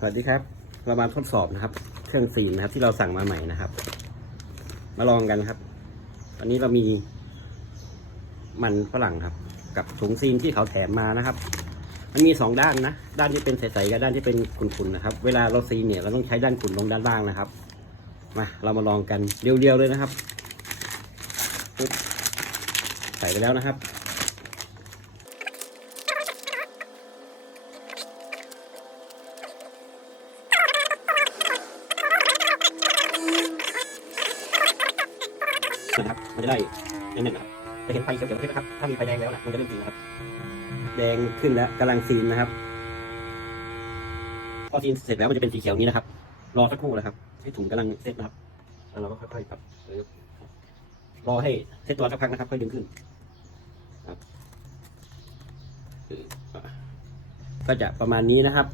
สวัสดีครับ เรามาทดสอบนะครับ เครื่องซีนนะครับที่เราสั่งมาใหม่นะครับ มาลองกันครับ ตอนนี้เรามีมันฝรั่งครับ กับถุงซีนที่เขาแถมมานะครับ มันมีสองด้านนะ ด้านที่เป็นใสๆกับด้านที่เป็นขุ่นๆนะครับ เวลาเราซีนเนี่ยเราต้องใช้ด้านขุ่นลงด้านล่างนะครับ มาเรามาลองกันเรียวๆเลยนะครับปึ๊บใส่ไปแล้วนะครับ นะครับ มันจะได้เน้นๆนะครับ จะเห็นไฟเขียวๆใช่ไหมครับ ถ้ามีไฟแดงแล้วนะมันจะเริ่มสีนะครับ แดงขึ้นแล้วกำลังซีนนะครับ พอซีนเสร็จแล้วมันจะเป็นสีเขียวนี้นะครับ รอสักครู่นะครับ ให้ถุงกำลังเซตนะครับ แล้วเราก็ค่อยๆปรับรอให้เซตตัวสักพักนะครับ ค่อยดึงขึ้นครับก็จะประมาณนี้นะครับ